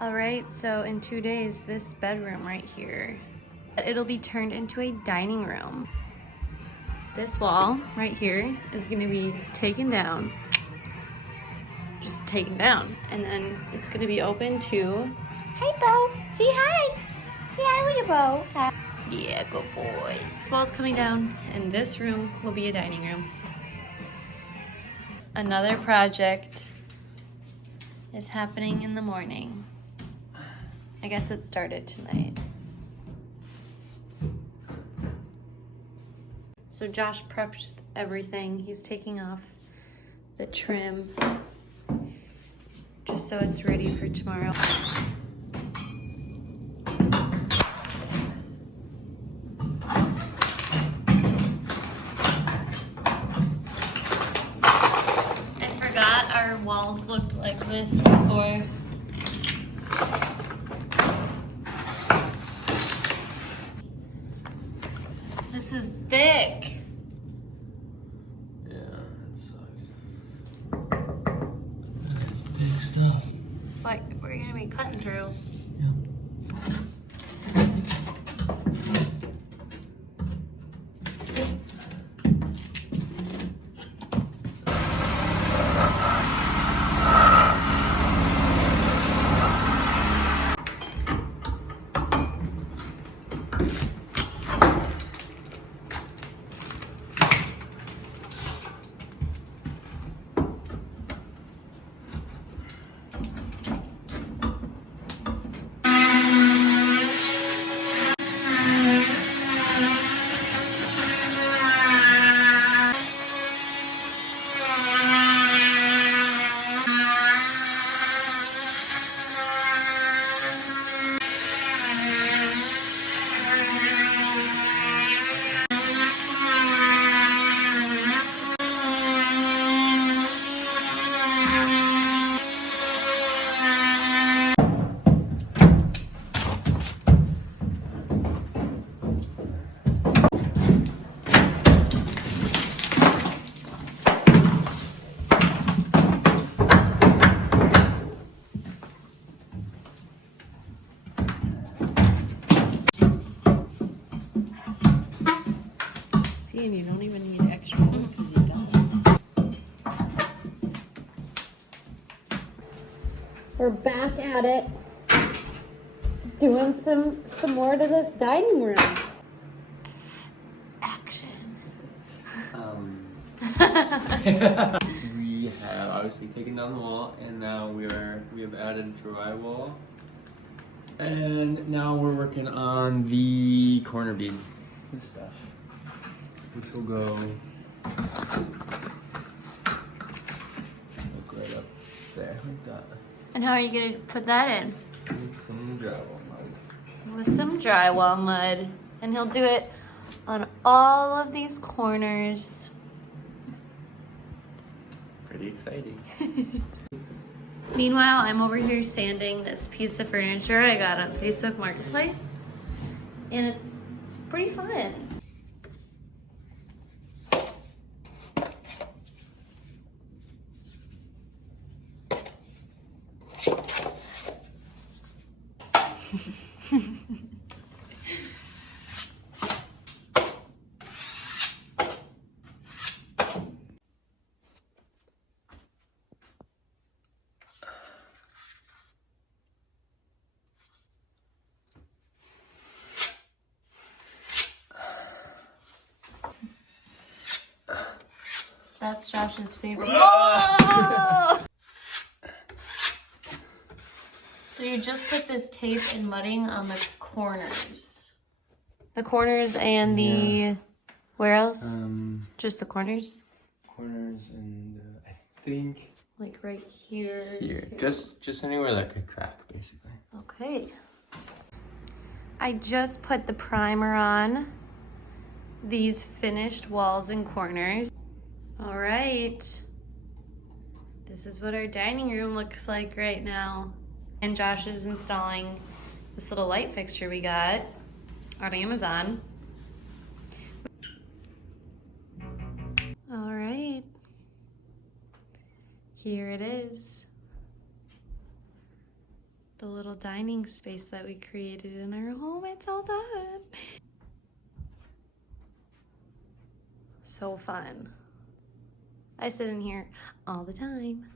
All right, so in 2 days, this bedroom right here, it'll be turned into a dining room. This wall right here is gonna be taken down, just taken down. And then it's gonna be open to, hey Bo, say hi. Say hi, look at Bo. Yeah, good boy. This wall's coming down and this room will be a dining room. Another project is happening in the morning. I guess it started tonight. So Josh prepped everything. He's taking off the trim just so it's ready for tomorrow. I forgot our walls looked like this before. This is thick. Yeah, that sucks. That's thick stuff. That's what we're gonna be cutting through. Yeah. See, and you don't even need extra wood because you got it. We're back at it, doing some more to this dining room. Action. We have obviously taken down the wall, and now we have added drywall, and now we're working on the corner beam and stuff, which will go like right up there like that. And how are you gonna put that in? With some drywall mud. With some drywall mud. And he'll do it on all of these corners. Pretty exciting. Meanwhile, I'm over here sanding this piece of furniture I got on Facebook Marketplace. And it's pretty fun. That's Josh's favorite. So you just put this tape and mudding on the corners. The corners and the... Yeah. Where else? Um, Just the corners? corners and I think Like right here. here, too. just anywhere that could crack, basically. Okay. I just put the primer on these finished walls and corners. All right. This is what our dining room looks like right now. And Josh is installing this little light fixture we got on Amazon. All right. Here it is. the little dining space that we created in our home. It's all done. So fun. I sit in here all the time.